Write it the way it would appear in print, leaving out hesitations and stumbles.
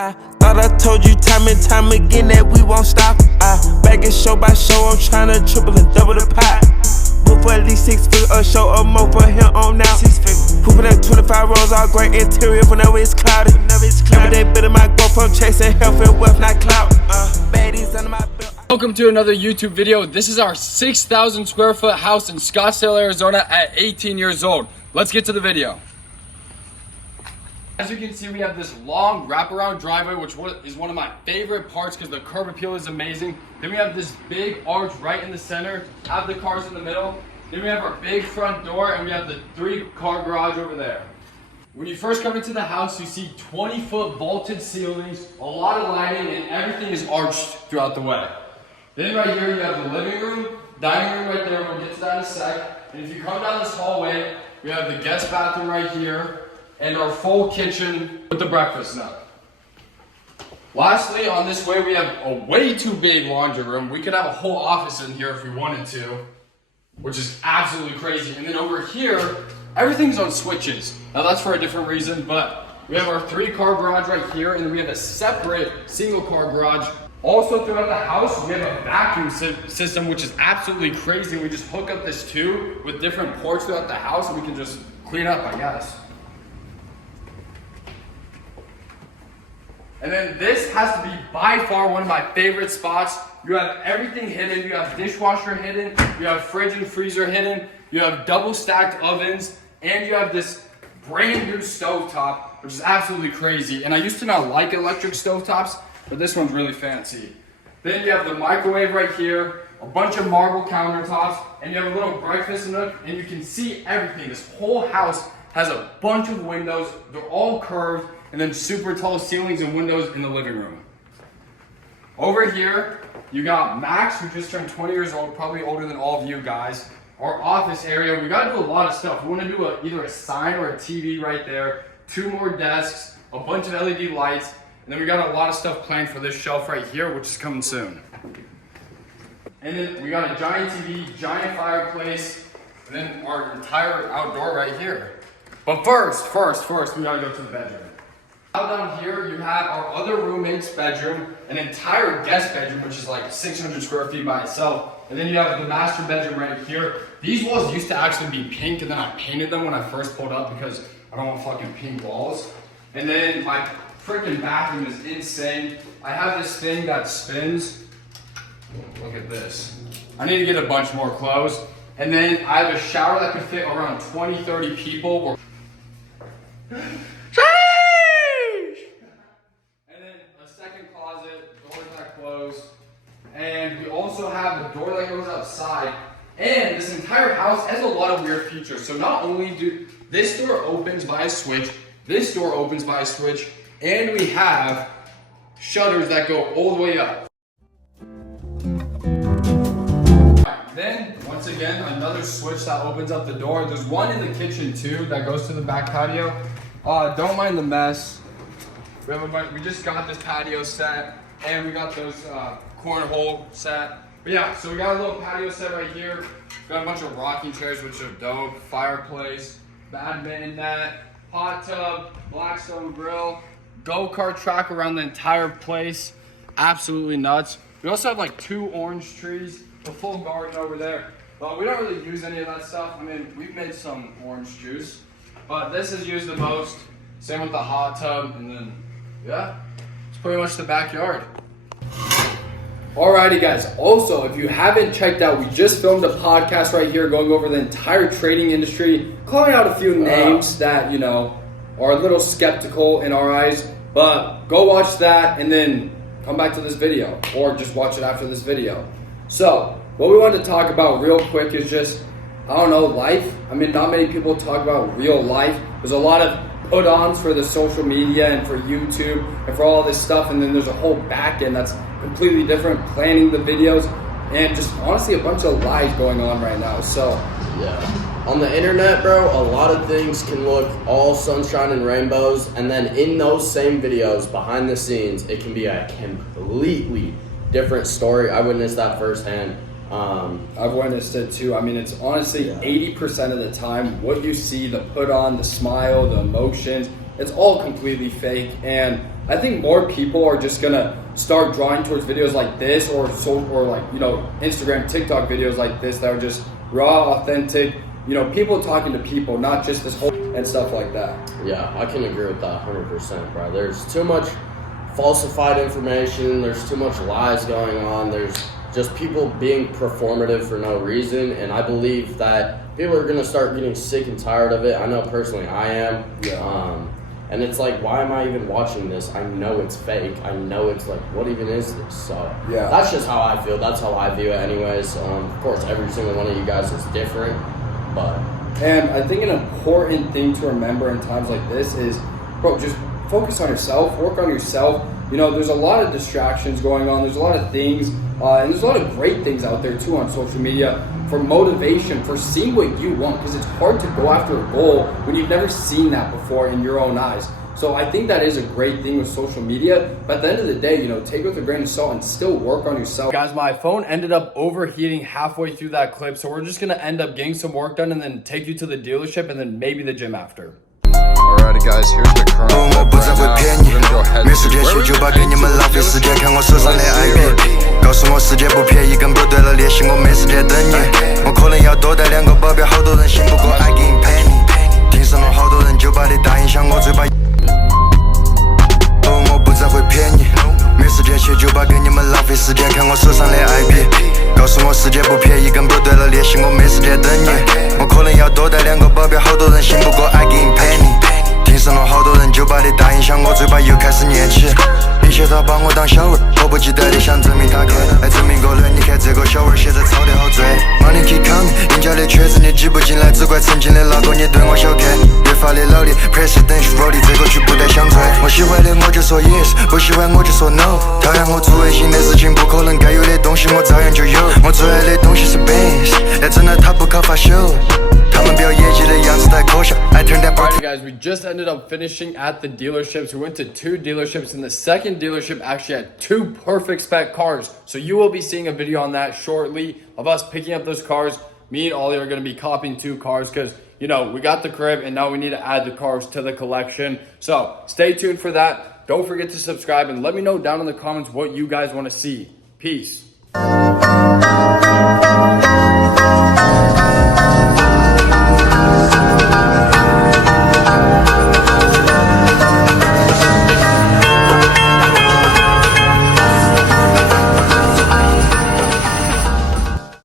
I thought I told you time and time again that we won't stop. Back it show by show, I'm tryna triple and double the pot. Book for at least 6 figures, a show or more for him on now. 6 figures. Pooping at 25 rows, all great interior whenever it's cloudy. Every day better my growth from chasing health and wealth, not clout. Baddies under my belt. Welcome to another YouTube video. This is our 6,000 square foot house in Scottsdale, Arizona at 18 years old. Let's get to the video. As you can see, we have this long wraparound driveway, which is one of my favorite parts because the curb appeal is amazing. Then we have this big arch right in the center, have the cars in the middle. Then we have our big front door, and we have the 3-car garage over there. When you first come into the house, you see 20-foot vaulted ceilings, a lot of lighting, and everything is arched throughout the way. Then right here, you have the living room, dining room right there. We'll get to that in a sec. And if you come down this hallway, we have the guest bathroom right here, and our full kitchen with the breakfast nook. Lastly, on this way, we have a way too big laundry room. We could have a whole office in here if we wanted to, which is absolutely crazy. And then over here, everything's on switches. Now that's for a different reason, but we have our 3-car garage right here, and then we have a separate single-car garage. Also throughout the house, we have a vacuum system, which is absolutely crazy. We just hook up this tube with different ports throughout the house, and we can just clean up, I guess. And then this has to be by far one of my favorite spots. You have everything hidden. You have dishwasher hidden. You have fridge and freezer hidden. You have double stacked ovens. And you have this brand new stovetop, which is absolutely crazy. And I used to not like electric stovetops, but this one's really fancy. Then you have the microwave right here, a bunch of marble countertops, and you have a little breakfast nook, and you can see everything. This whole house has a bunch of windows. They're all curved. And then super tall ceilings and windows in the living room. Over here, you got Max, who just turned 20 years old, probably older than all of you guys. Our office area, we gotta do a lot of stuff. We wanna do either a sign or a TV right there, 2 more desks, a bunch of LED lights, and then we got a lot of stuff planned for this shelf right here, which is coming soon. And then we got a giant TV, giant fireplace, and then our entire outdoor right here. But first, we gotta go to the bedroom. Now down here, you have our other roommate's bedroom, an entire guest bedroom, which is like 600 square feet by itself. And then you have the master bedroom right here. These walls used to actually be pink, and then I painted them when I first pulled up because I don't want fucking pink walls. And then my freaking bathroom is insane. I have this thing that spins. Look at this. I need to get a bunch more clothes. And then I have a shower that could fit around 20, 30 people. And we also have a door that goes outside. And this entire house has a lot of weird features. So not only do this door opens by a switch, this door opens by a switch, and we have shutters that go all the way up. Then, once again, another switch that opens up the door. There's one in the kitchen too that goes to the back patio. Don't mind the mess. We just got this patio set, and we got those cornhole set. But yeah, so we got a little patio set right here. Got a bunch of rocking chairs, which are dope. Fireplace, badminton net, hot tub, Blackstone grill, go-kart track around the entire place. Absolutely nuts. We also have like 2 orange trees, a full garden over there. But we don't really use any of that stuff. I mean, we've made some orange juice, but this is used the most. Same with the hot tub, and then yeah, it's pretty much the backyard. Alrighty guys, also if you haven't checked out, we just filmed a podcast right here going over the entire trading industry, calling out a few names that, you know, are a little skeptical in our eyes, but go watch that and then come back to this video, or just watch it after this video. So, what we wanted to talk about real quick is just, I don't know, life. I mean, not many people talk about real life. There's a lot of put-ons for the social media and for YouTube and for all this stuff, and then there's a whole back end that's completely different, planning the videos, and just honestly a bunch of lies going on right now. So yeah, on the internet, bro, a lot of things can look all sunshine and rainbows, and then in those same videos behind the scenes it can be a completely different story. I witnessed that firsthand. I've witnessed it too. I mean, it's honestly 80% of the time what you see, the put on, the smile, the emotions, it's all completely fake. And I think more people are just gonna start drawing towards videos like this, or like, you know, Instagram, TikTok videos like this that are just raw, authentic, you know, people talking to people, not just this whole and stuff like that. Yeah, I can agree with that 100%, bro. There's too much falsified information. There's too much lies going on. There's just people being performative for no reason. And I believe that people are going to start getting sick and tired of it. I know personally I am. Yeah. And it's like, why am I even watching this? I know it's fake. I know it's like, what even is this? So yeah, that's just how I feel. That's how I view it anyways. Of course, every single one of you guys is different. And I think an important thing to remember in times like this is, bro, just focus on yourself, work on yourself. You know, there's a lot of distractions going on. There's a lot of things, and there's a lot of great things out there too on social media for motivation, for seeing what you want, because it's hard to go after a goal when you've never seen that before in your own eyes. So I think that is a great thing with social media. But at the end of the day, you know, take it with a grain of salt and still work on yourself. Guys, my phone ended up overheating halfway through that clip. So we're just going to end up getting some work done and then take you to the dealership and then maybe the gym after. Alrighty guys, here's the current clip right now. We're gonna go ahead to where we go to the dealership.告诉我世界不便宜，跟不对了联系我没时间等你。我可能要多带2个保镖，好多人信不过 I give you penny。听上了好多人就把你大影响我嘴巴。我不再会骗你，没时间去酒吧跟你们浪费时间，看我手上的 IP。告诉我世界不便宜，跟不对了联系我没时间等你。我可能要多带2个保镖，好多人信不过 I give you penny。听上了好多人就把你大影响我嘴巴又开始念起。以前他把我当小人，迫不及待地想证明他可来证明个人。你看这个小娃现在操得好醉 ，Money keep coming， 赢家的圈子你挤不进来，只怪曾经的那个你对我小看。越发的老力 ，President Rolly 这个局不带想追。我喜欢的我就说 yes， 不喜欢我就说 no。讨厌我做违心的事情，不可能该有的东西我照样就有。我最爱的东西是 Benz， 但真的它不靠发秀。他们表业绩的样子太可笑。I turn that Alright guys, we just ended up finishing at the dealerships. We went to 2 dealerships and the second dealership actually had 2 perfect spec cars. So you will be seeing a video on that shortly of us picking up those cars. Me and Ollie are going to be copying 2 cars because, you know, we got the crib and now we need to add the cars to the collection. So stay tuned for that. Don't forget to subscribe and let me know down in the comments what you guys want to see. Peace.